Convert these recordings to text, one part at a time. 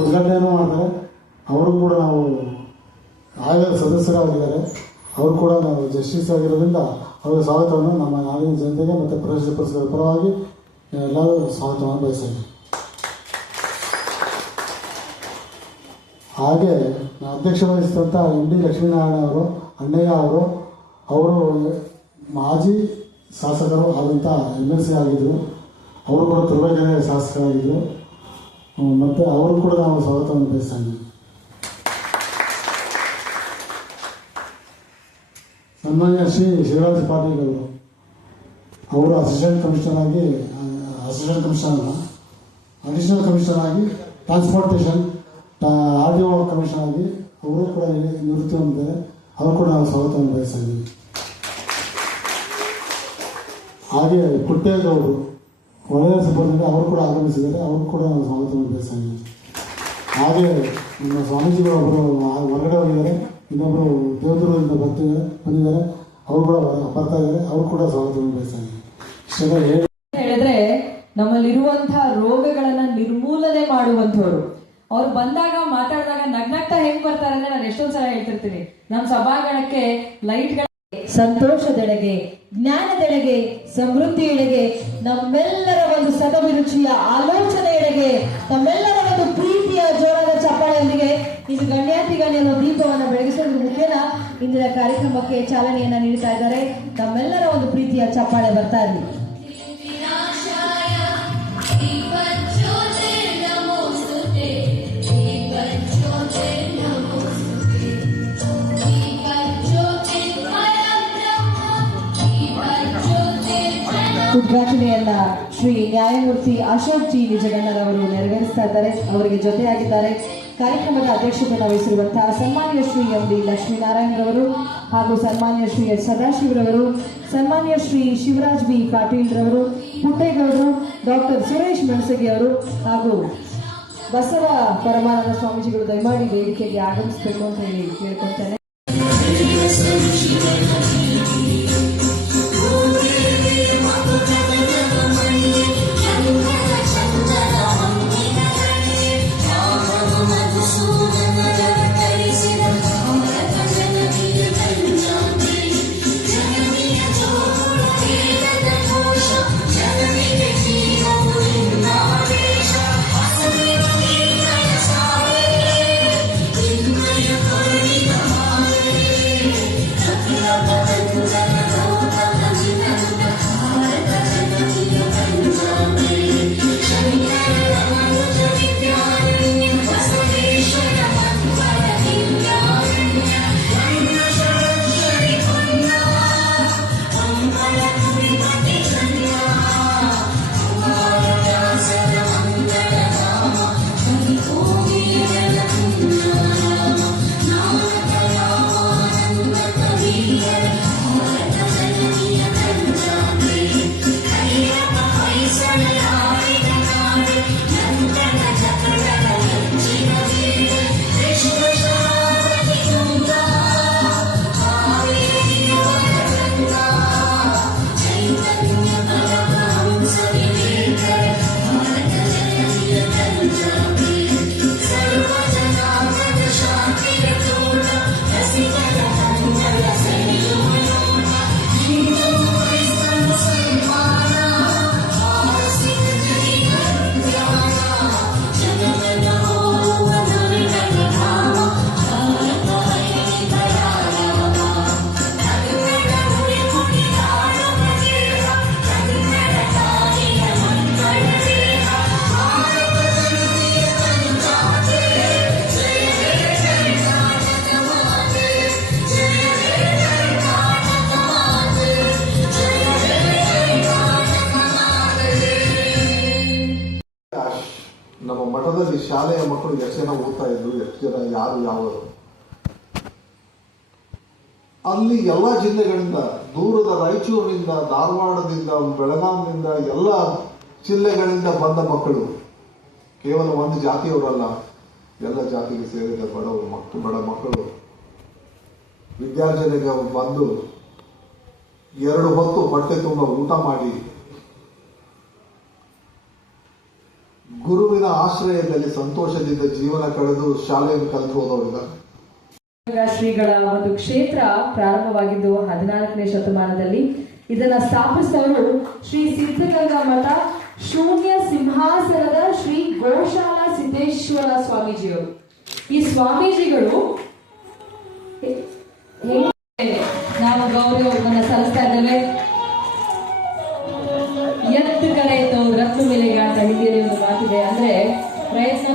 ಉದ್ಘಾಟನೆಯನ್ನು ಮಾಡ್ತಾರೆ. ಅವರು ಕೂಡ ನಾವು ಆಯೋಗದ ಸದಸ್ಯರಾಗಿದ್ದಾರೆ. ಅವರು ಕೂಡ ನಾವು ಜಸ್ಟಿಸ್ ಆಗಿರೋದ್ರಿಂದ ಅವರ ಸ್ವಾಗತವನ್ನು ನಮ್ಮ ನಾಡಿನ ಜನತೆಗೆ ಮತ್ತು ಪ್ರದೇಶ ಪುರಸ್ಕಾರ ಪರವಾಗಿ ಎಲ್ಲರೂ ಸ್ವಾಗತವನ್ನು ಬಯಸ್ತೇನೆ ಹಾಗೆ ಅಧ್ಯಕ್ಷ ವಹಿಸಿದಂಥ ಎಂ ಡಿ ಲಕ್ಷ್ಮೀನಾರಾಯಣ ಅವರು, ಅಣ್ಣಯ್ಯ ಅವರು ಅವರು ಮಾಜಿ ಶಾಸಕರು ಆದಂಥ ಎಂ ಎಲ್ ಸಿ ಆಗಿದ್ದರು ಅವರು ಕೂಡ ತುರುವೇಕೆರೆ ಶಾಸಕರಾಗಿದ್ದರು ಮತ್ತು ಅವರು ಕೂಡ ನಾವು ಸ್ವಾಗತವನ್ನು ಬಯಸ್ತಾನೆ ಸನ್ಮಾನ್ಯ ಶ್ರೀ ಶಿವರಾಜ್ ಪಾಟೀಲ್ ಅವರು ಅವರು ಅಸಿಸ್ಟೆಂಟ್ ಕಮಿಷನರ್ ಆಗಿ ಅಸಿಸ್ಟೆಂಟ್ ಕಮಿಷನರ್ ಅಡಿಷನಲ್ ಕಮಿಷನರ್ ಆಗಿ ಟ್ರಾನ್ಸ್ಪೋರ್ಟೇಷನ್ ಆರ್ ಕಮಿಷನರ್ ಆಗಿ ಅವರು ಕೂಡ ನಿವೃತ್ತಿ ಹೊಂದಿದ್ದಾರೆ. ಅವರು ಕೂಡ ನಾವು ಸ್ವಾಗತವನ್ನು ಬಯಸ್ತಾ ಇದ್ದೀವಿ ಹಾಗೆ ಪುಟ್ಟೇಗೌಡರು ಒಳ್ಳೆಯ ಸಂಪರ್ಕದಿಂದ ಅವರು ಕೂಡ ಆಗಮಿಸಿದ್ದಾರೆ. ಅವರು ಕೂಡ ನಾವು ಸ್ವಾಗತವನ್ನು ಬಯಸ್ತಾ ಇದ್ದೀವಿ ಹಾಗೆ ನಮ್ಮ ಸ್ವಾಮೀಜಿಗಳು ಒಬ್ಬರು ಹೊರಗಡೆ ಹೋಗಿದ್ದಾರೆ. ಇನ್ನೊಬ್ಬರು ದೇವದುರ್ಗದಿಂದ ಬರ್ತಿದ್ದಾರೆ ಬಂದಿದ್ದಾರೆ. ಅವರು ಕೂಡ ಬರ್ತಾ ಇದ್ದಾರೆ. ಅವರು ಕೂಡ ಸ್ವಾಗತವನ್ನು ಬಯಸ್ತಾ ಇದ್ದಾರೆ ಹೇಳಿದ್ರೆ ನಮ್ಮಲ್ಲಿರುವಂತಹ ರೋಗಗಳನ್ನ ನಿರ್ಮೂಲನೆ ಮಾಡುವಂತವರು ಅವ್ರು ಬಂದಾಗ ಮಾತಾಡಿದಾಗ ನಗ್ನಗ್ತಾ ಹೆಂಗ್ ಬರ್ತಾರೆ ಅಂದ್ರೆ ನಾನು ಎಷ್ಟೊಂದ್ಸಲ ಹೇಳ್ತಿರ್ತೀನಿ. ನಮ್ಮ ಸಭಾಂಗಣಕ್ಕೆ ಲೈಟ್ಗಳ ಸಂತೋಷದೆಡೆಗೆ ಜ್ಞಾನದೆಡೆಗೆ ಸಮೃದ್ಧಿಯೆಡೆಗೆ ನಮ್ಮೆಲ್ಲರ ಒಂದು ಸದಭಿರುಚಿಯ ಆಲೋಚನೆಯೆಡೆಗೆ ನಮ್ಮೆಲ್ಲರ ಒಂದು ಪ್ರೀತಿಯ ಜೋರಾದ ಚಪ್ಪಾಳೆಯೊಂದಿಗೆ ಇದು ಗಣ್ಯಾತಿ ಗಣ್ಯನ ದೀಪವನ್ನು ಬೆಳಗಿಸುವುದು ಮುಖ್ಯನ. ಇಂದಿನ ಕಾರ್ಯಕ್ರಮಕ್ಕೆ ಚಾಲನೆಯನ್ನ ನೀಡ್ತಾ ಇದ್ದಾರೆ. ನಮ್ಮೆಲ್ಲರ ಒಂದು ಪ್ರೀತಿಯ ಚಪ್ಪಾಳೆ ಬರ್ತಾ ಇರಲಿ ಉದ್ಘಾಟನೆಯನ್ನ ಶ್ರೀ ನ್ಯಾಯಮೂರ್ತಿ ಅಶೋಕ್ ಜಿ ನಿಜಗಣ್ಣರವರು ನೆರವೇರಿಸ್ತಾ ಇದ್ದಾರೆ. ಅವರಿಗೆ ಜೊತೆಯಾಗಿದ್ದಾರೆ. ಕಾರ್ಯಕ್ರಮದ ಅಧ್ಯಕ್ಷತೆಯನ್ನು ವಹಿಸಿರುವಂತಹ ಸನ್ಮಾನ್ಯ ಶ್ರೀ ಎಂ ಡಿ ಲಕ್ಷ್ಮೀನಾರಾಯಣರವರು ಹಾಗೂ ಸನ್ಮಾನ್ಯ ಶ್ರೀ ಎಸ್ ಸದಾಶಿವರವರು ಸನ್ಮಾನ್ಯ ಶ್ರೀ ಶಿವರಾಜ್ ಬಿ ಪಾಟೀಲ್ ರವರು, ಪುಟ್ಟೇಗೌಡರು, ಡಾಕ್ಟರ್ ಸುರೇಶ್ ಅವರು ಹಾಗೂ ಬಸವ ಪರಮಾನಂದ ಸ್ವಾಮೀಜಿಗಳು ದಯಮಾಡಿ ವೇದಿಕೆಗೆ ಆಗಮಿಸಬೇಕು ಅಂತ ಹೇಳಿ ಕೇಳ್ಕೊಳ್ತೇನೆ. ಶಾಲೆಯ ಮಕ್ಕಳು ಎಷ್ಟು ಜನ ಓದ್ತಾ ಇದ್ರು, ಎಷ್ಟು ಜನ, ಯಾರು ಯಾವ ಅಲ್ಲಿ ಎಲ್ಲ ಜಿಲ್ಲೆಗಳಿಂದ, ದೂರದ ರಾಯಚೂರಿನಿಂದ, ಧಾರವಾಡದಿಂದ ಬೆಳಗಾವಿನಿಂದ ಎಲ್ಲ ಜಿಲ್ಲೆಗಳಿಂದ ಬಂದ ಮಕ್ಕಳು, ಕೇವಲ ಒಂದು ಜಾತಿಯವರಲ್ಲ, ಎಲ್ಲ ಜಾತಿಗೆ ಸೇರಿದ ಬಡವರು ಮಕ್ಕಳು ಬಡ ಮಕ್ಕಳು. ವಿದ್ಯಾರ್ಜನೆಗೆ ಬಂದು ಎರಡು ಹೊತ್ತು ಬಟ್ಟೆ ತುಂಬ ಊಟ ಮಾಡಿ ಗುರುವಿನ ಆಶ್ರಯದಲ್ಲಿ ಸಂತೋಷದಿಂದ ಜೀವನ ಕಳೆದು ಶಾಲೆಯನ್ನು ಕಲಿತು ಹೋದವರಿದ್ದಾರೆ ಶ್ರೀಗಳ ಒಂದು ಕ್ಷೇತ್ರ ಪ್ರಾರಂಭವಾಗಿದ್ದು ಹದಿನಾಲ್ಕನೇ ಶತಮಾನದಲ್ಲಿ. ಇದನ್ನ ಸ್ಥಾಪಿಸಿದವರು ಶ್ರೀ ಸಿದ್ಧಗಂಗಾ ಮಠ, ಶೂನ್ಯ ಸಿಂಹಾಸನದ ಶ್ರೀ ಗೋಶಾಲ ಸಿದ್ದೇಶ್ವರ ಸ್ವಾಮೀಜಿಯವರು. ಈ ಸ್ವಾಮೀಜಿಗಳು ನಾವು ಗೌರವವನ್ನು ಸಲ್ಲಿಸ್ತಾ ಇದ್ದೇವೆ. ಎತ್ತು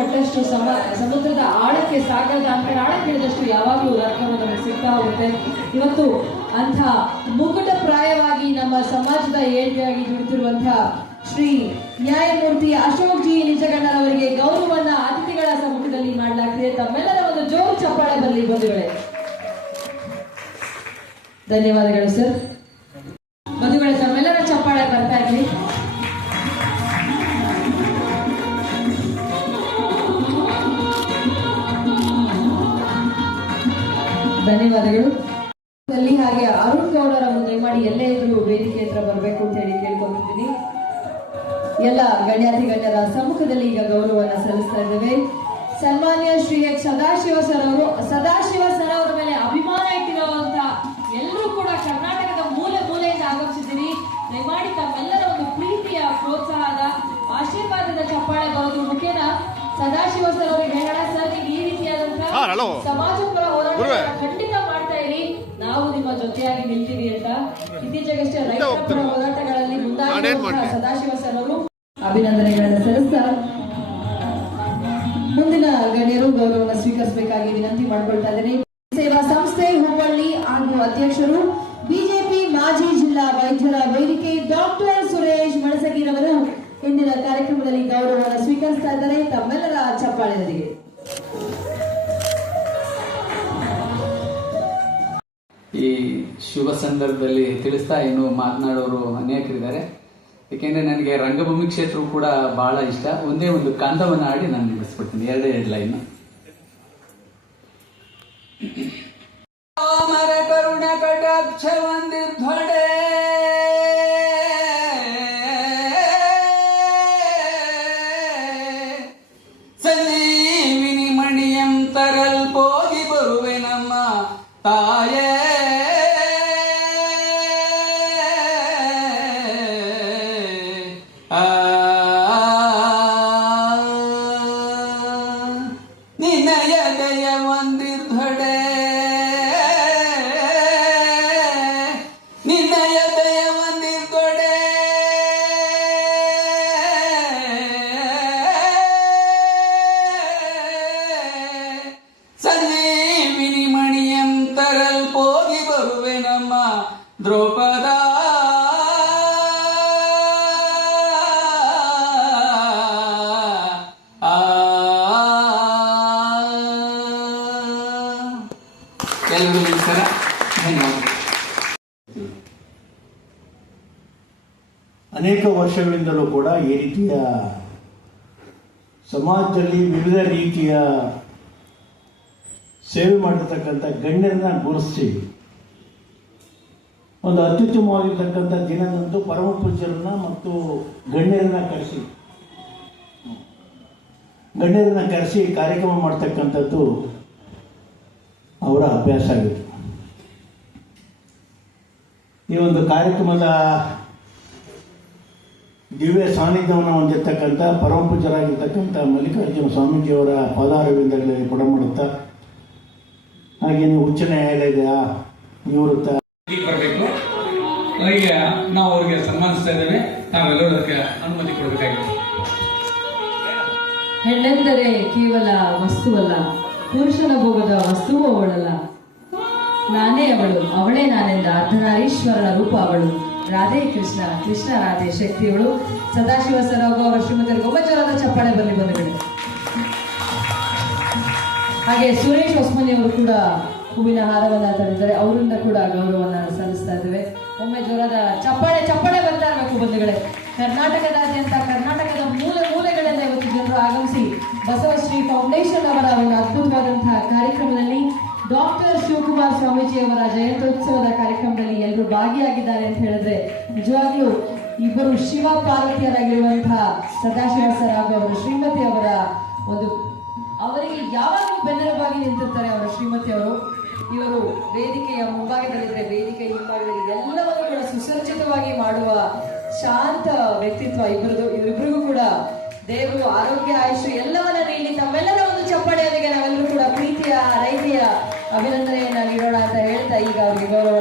ಪಟ್ಟಷ್ಟು ಸಮ, ಸಮುದ್ರದ ಆಳಕ್ಕೆ ಸಾಗದ ಅಂತ ಆಳಕ್ಕೆ ಇಳಿದಷ್ಟು ಯಾವಾಗಲೂ ರತ್ನಗಳು ನಮಗೆ ಸಿಗ್ತಾ ಹೋಗುತ್ತೆ. ಇವತ್ತು ಅಂಥ ಮುಕುಟಪ್ರಾಯವಾಗಿ ನಮ್ಮ ಸಮಾಜದ ಏಳ್ಗೆಯಾಗಿ ದುಡಿತಿರುವಂತಹ ಶ್ರೀ ನ್ಯಾಯಮೂರ್ತಿ ಅಶೋಕ್ ಜಿ ನಿಜಗಣ್ಣನವರಿಗೆ ಗೌರವವನ್ನ ಅತಿಥಿಗಳ ಸಮ್ಮುಖದಲ್ಲಿ ಮಾಡಲಾಗ್ತಿದೆ. ತಮ್ಮೆಲ್ಲರ ಒಂದು ಜೋರು ಚಪ್ಪಾಳೆ ಬರಲಿ ಬಂಧುಗಳೇ. ಧನ್ಯವಾದಗಳು, ಸರ್. ಸಮ್ಮುಖದಲ್ಲಿ ಈಗ ಗೌರವವನ್ನು ಸಲ್ಲಿಸ್ತಾ ಇದ್ದೇವೆ. ಸನ್ಮಾನ್ಯ ಶ್ರೀ ಎಚ್ ಸದಾಶಿವ ಸರ್ ಅವರು ಸದಾಶಿವ ಸರ್ ಅವರ ಮೇಲೆ ಅಭಿಮಾನ ಇಟ್ಟಿರುವಂತ ಎಲ್ಲರೂ ಕೂಡ ಕರ್ನಾಟಕದ ಮೂಲೆ ಮೂಲೆಯಿಂದ ಆಗಮಿಸಿದ್ದೀರಿ. ದಯಮಾಡಿ ತಮ್ಮೆಲ್ಲರ ಒಂದು ಪ್ರೀತಿಯ ಪ್ರೋತ್ಸಾಹದ ಆಶೀರ್ವಾದದ ಚಪ್ಪಾಳೆ ಬರೋದು ಮುಖ್ಯನ ಸದಾಶಿವ ಸರ್ ಅವರಿಗೆ ಹೇಳೋಣ ಸರ್ ನೀವು ಈ ರೀತಿಯಾದಂತಹ ಸಮಾಜ ಪರ ಹೋರಾಟ ಖಂಡಿತ ಮಾಡ್ತಾ ಇರಿ. ನಾವು ನಿಮ್ಮ ಜೊತೆಯಾಗಿ ನಿಲ್ತೀವಿ ಅಂತ. ಇತ್ತೀಚೆಗಷ್ಟೇ ರೈತ ಪರ ಹೋರಾಟಗಳಲ್ಲಿ ಮುಂದಾಗಿರುವಂತಹ ಸದಾಶಿವ ಸರ್ ಅವರು ಅಭಿನಂದನೆಗಳನ್ನು ಸ್ವೀಕರಿಸಬೇಕಾಗಿ ವಿನಂತಿ ಮಾಡಿಕೊಳ್ತಾ ಇದ್ದೇನೆ. ಸೇವಾ ಸಂಸ್ಥೆ ಹುಬ್ಬಳ್ಳಿ ಹಾಗೂ ಅಧ್ಯಕ್ಷರು ಬಿಜೆಪಿ ಮಾಜಿ ಜಿಲ್ಲಾ ವೈದ್ಯರ ವೇದಿಕೆ ಡಾಕ್ಟರ್ ಸುರೇಶ್ ಮಳಸಗಿರವರು ಇಂದಿನ ಕಾರ್ಯಕ್ರಮದಲ್ಲಿ ಗೌರವವನ್ನು ಸ್ವೀಕರಿಸ್ತಾ ಇದ್ದಾರೆ. ತಮ್ಮೆಲ್ಲರ ಚಪ್ಪಾಳೆಯೊಂದಿಗೆ. ಈ ಶುಭ ಸಂದರ್ಭದಲ್ಲಿ ತಿಳಿಸ್ತಾ ಏನು ಮಾತನಾಡೋರು ಅನೇಕರಿದ್ದಾರೆ ಏಕೆಂದ್ರೆ ನನಗೆ ರಂಗಭೂಮಿ ಕ್ಷೇತ್ರವು ಕೂಡ ಬಹಳ ಇಷ್ಟ. ಒಂದೇ ಒಂದು ಕಾಂದವನ್ನು ಆಡಿ ನಾನು ನಿಲ್ಲಿಸ್ಬಿಡ್ತೀನಿ. ಎರಡೇ ಎರಡು ಲೈನ್ करुण कटाक्ष मंदिर धोड़े ದ್ರೌಪದ ಅನೇಕ ವರ್ಷಗಳಿಂದಲೂ ಕೂಡ ಈ ರೀತಿಯ ಸಮಾಜದಲ್ಲಿ ವಿವಿಧ ರೀತಿಯ ಸೇವೆ ಮಾಡಿರ್ತಕ್ಕಂಥ ಗಣ್ಯರನ್ನ ಗುರುತಿಸಿ ಒಂದು ಅತ್ಯುತ್ತಮವಾಗಿರ್ತಕ್ಕಂಥ ದಿನದಂದು ಪರಮ ಪೂಜ್ಯರನ್ನ ಮತ್ತು ಗಣ್ಯರನ್ನ ಕರೆಸಿ. ಗಣ್ಯರನ್ನ ಕರೆಸಿ ಕಾರ್ಯಕ್ರಮ ಮಾಡ್ತಕ್ಕಂಥದ್ದು ಅವರ ಅಭ್ಯಾಸ ಆಗಿತ್ತು. ಈ ಒಂದು ಕಾರ್ಯಕ್ರಮದ ದಿವ್ಯ ಸಾನ್ನಿಧ್ಯವನ್ನು ಹೊಂದಿರತಕ್ಕಂಥ ಪರಮ ಪೂಜ್ಯರಾಗಿರ್ತಕ್ಕಂಥ ಮಲ್ಲಿಕಾರ್ಜುನ ಸ್ವಾಮೀಜಿಯವರ ಪದಾರವಿಂದಗಳಲ್ಲಿ ಕೊಡಮಾಡುತ್ತಾ ಹಾಗೆಯೇ ಉಚ್ಚ ನ್ಯಾಯಾಲಯದ ನಿವೃತ್ತ ಬರಬೇಕು. ಈಗ ನಾವು ಅವ್ರಿಗೆ ಸನ್ಮಾನಿಸ್ತಾ ಇದ್ದೇವೆ. ನಾವೆಲ್ಲರೂ ಅದಕ್ಕೆ ಅನುಮತಿ ಕೊಡಬೇಕಾಗಿದೆ. ಹೆಣ್ಣೆಂದರೆ ಕೇವಲ ವಸ್ತುವಲ್ಲ, ಪುರುಷನ ಭೋಗದ ವಸ್ತುವು ಅವಳಲ್ಲ. ನಾನೇ ಅವಳು, ಅವಳೇ ನಾನೆಂದ ಅರ್ಧನಾರೀಶ್ವರನ ರೂಪ ಅವಳು. ರಾಧೆ ಕೃಷ್ಣ ಕೃಷ್ಣ ರಾಧೆ ಶಕ್ತಿಯವಳು ಸದಾಶಿವ ಸರಾಗ ಅವರ ಶ್ರೀಮತಿ ಗೊಬ್ಬಜರಾದ ಚಪ್ಪಾಳೆ ಬರಲಿ ಬಂಧುಗಳೇ. ಹಾಗೆ ಸುರೇಶ್ ಹೊಸ್ಮನಿ ಅವರು ಕೂಡ ಹೂವಿನ ಹಾರವನ್ನ ತಂದಿದ್ದಾರೆ. ಅವರಿಂದ ಕೂಡ ಗೌರವವನ್ನ ಸಲ್ಲಿಸ್ತಾ ಇದ್ದೇವೆ. ಒಮ್ಮೆ ಜ್ವರದ ಚಪ್ಪಾಳೆ ಚಪ್ಪಾಳೆ ಬರ್ತಾ ಇರಬೇಕು ಬಂಧುಗಳೇ. ಕರ್ನಾಟಕದಾದ್ಯಂತ ಕರ್ನಾಟಕದ ಮೂಲೆ ಮೂಲೆಗಳಿಂದ ಇವತ್ತು ಜನರು ಆಗಮಿಸಿ ಬಸವಶ್ರೀ ಫೌಂಡೇಶನ್ ಅವರ ಒಂದು ಅದ್ಭುತವಾದಂತಹ ಕಾರ್ಯಕ್ರಮದಲ್ಲಿ ಡಾಕ್ಟರ್ ಶಿವಕುಮಾರ್ ಸ್ವಾಮೀಜಿ ಅವರ ಜಯಂತ್ಯೋತ್ಸವದ ಕಾರ್ಯಕ್ರಮದಲ್ಲಿ ಎಲ್ಲರೂ ಭಾಗಿಯಾಗಿದ್ದಾರೆ ಅಂತ ಹೇಳಿದ್ರೆ ನಿಜವಾಗ್ಲೂ ಇಬ್ಬರು ಶಿವ ಪಾರ್ವತಿಯರಾಗಿರುವಂತಹ ಸದಾಶಿವ ಸರ್ ಹಾಗೂ ಅವರ ಶ್ರೀಮತಿ ಅವರ ಒಂದು ಅವರಿಗೆ ಯಾವಾಗಲೂ ಬೆನ್ನೆಲುಬಾಗಿ ನಿಂತಿರ್ತಾರೆ ಅವರ ಶ್ರೀಮತಿ ಅವರು. ಇವರು ವೇದಿಕೆಯ ಮುಂಭಾಗದಲ್ಲಿದ್ರೆ ವೇದಿಕೆ ಹಿಂಭಾಗದಲ್ಲಿ ಎಲ್ಲವನ್ನು ಕೂಡ ಸುಸಜ್ಜಿತವಾಗಿ ಮಾಡುವ ಶಾಂತ ವ್ಯಕ್ತಿತ್ವ ಇಬ್ಬರದು ಇವರಿಬ್ಬರಿಗೂ ಕೂಡ ದೇವರು ಆರೋಗ್ಯ, ಆಯುಷು ಎಲ್ಲವನ್ನ ನೀಡಿ ತಮ್ಮೆಲ್ಲರ ಒಂದು ಚಪ್ಪಾಳೆಯೊಂದಿಗೆ ನಾವೆಲ್ಲರೂ ಕೂಡ ಪ್ರೀತಿಯ ರೈತಿಯ ಅಭಿನಂದನೆಯನ್ನ ನೀಡೋಣ ಅಂತ ಹೇಳ್ತಾ ಈಗ ಅವರಿಗೆ ಗೌರವವನ್ನು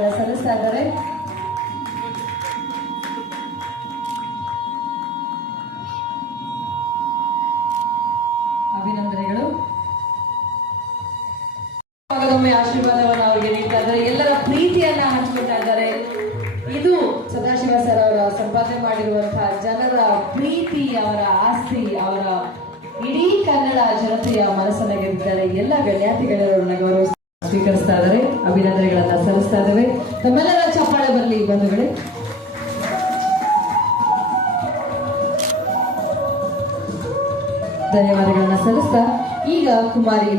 ಕನ್ನಡ ಜನತೆಯ ಮನಸ್ಸನ್ನು ಗೆದ್ದಿದ್ದಾರೆ ಎಲ್ಲ ಗಣ್ಯಾತಿಗಳವರನ್ನ ಗೌರವ ಸ್ವೀಕರಿಸ್ತಾ ಇದ್ದಾರೆ. ಅಭಿನಂದನೆಗಳನ್ನ ಸಲ್ಲಿಸ್ತಾ ಇದ್ದಾವೆ. ತಮ್ಮೆಲ್ಲರ ಚಪ್ಪಾಳೆ ಬರಲಿ, ಬಂಧುಗಳೇ. ಧನ್ಯವಾದಗಳನ್ನ ಸಲ್ಲಿಸ್ತಾ, ಈಗ ಕುಮಾರಿ